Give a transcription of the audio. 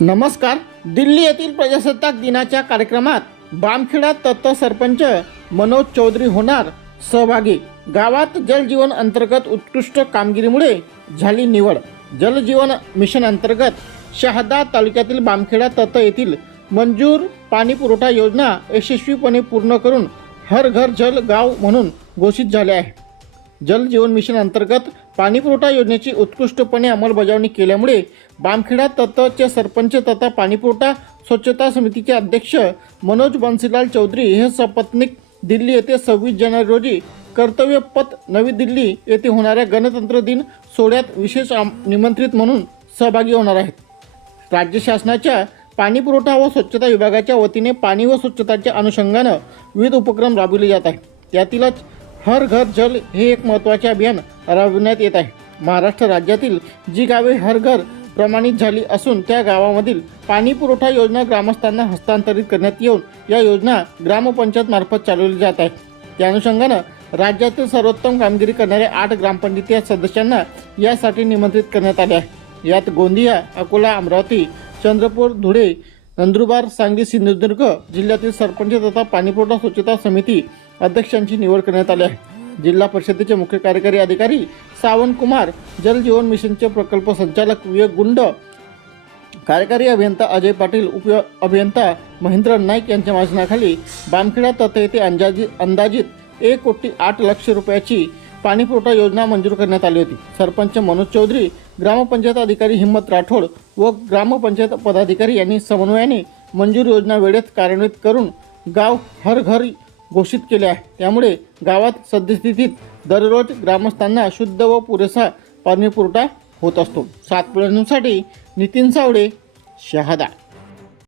नमस्कार दिल्ली येथील प्रजासत्ताक दिनाच्या कार्यक्रमात बामखेडा तत्त सरपंच मनोज चौधरी होणार. सहभागी. गावात जलजीवन अंतर्गत उत्कृष्ट कामगिरीमुळे झाली निवड. जलजीवन मिशन अंतर्गत शहादा तालुक्यातील बामखेडा तत्त येथील मंजूर पाणी पुरवठा योजना यशस्वीपणे पूर्ण करून हर घर जल गाव म्हणून घोषित झाले आहे. जल जीवन मिशन अंतर्गत पाणीपुरवठा योजनेची उत्कृष्टपणे अंमलबजावणी केल्यामुळे बामखेडा तत्वचे सरपंच तथा पाणीपुरवठा स्वच्छता समितीचे अध्यक्ष मनोज बन्सीलाल चौधरी हे सपत्निक दिल्ली येथे सव्वीस जानेवारी रोजी कर्तव्यपथ नवी दिल्ली येथे होणाऱ्या गणतंत्र दिन सोहळ्यात विशेष निमंत्रित म्हणून सहभागी होणार आहेत. राज्य शासनाच्या पाणी पुरवठा व स्वच्छता विभागाच्या वतीने पाणी व स्वच्छताच्या अनुषंगानं विविध उपक्रम राबविले जात आहेत. त्यातीलच हर घर जल हे एक महत्त्वाचे अभियान राबविण्यात येत आहे. महाराष्ट्र राज्यातील जी गावे हर घर प्रमाणित झाली असून त्या गावामधील पाणी पुरवठा योजना ग्रामस्थांना हस्तांतरित करण्यात येऊन या योजना ग्रामपंचायतमार्फत चालवली जात आहे. त्या अनुषंगानं राज्यातील सर्वोत्तम कामगिरी करणाऱ्या आठ ग्रामपंचायती सदस्यांना यासाठी निमंत्रित करण्यात आले आहे. यात गोंदिया अकोला अमरावती चंद्रपूर धुळे नंदुरबार सांगली सिंधुदुर्ग जिल्ह्यातील सरपंच तथा पाणीपुरवठा स्वच्छता समिती अध्यक्षांची निवड करण्यात आली आहे. जिल्हा परिषदेचे मुख्य कार्यकारी अधिकारी सावंत कुमार जल जीवन मिशनचे प्रकल्प संचालक विवेक गुंड कार्यकारी अभियंता अजय पाटील उप अभियंता महेंद्र नाईक यांच्या वाचनाखाली बामखेडा तथे येथे अंदाजित अंदाजित एक कोटी आठ लक्ष रुपयाची पाणीपुरवठा योजना मंजूर करण्यात आली होती. सरपंच मनोज चौधरी ग्रामपंचायत अधिकारी हिम्मत राठोड व ग्रामपंचायत पदाधिकारी यांनी समन्वयाने मंजूर योजना वेळेत कार्यान्वित करून गाव हर घर घोषित केले आहे. त्यामुळे गावात सद्यस्थितीत दररोज ग्रामस्थांना शुद्ध व पुरेसा पाणी पुरवठा होत असतो. सात पिढ्यांसाठी नितीन सावडे शहादा.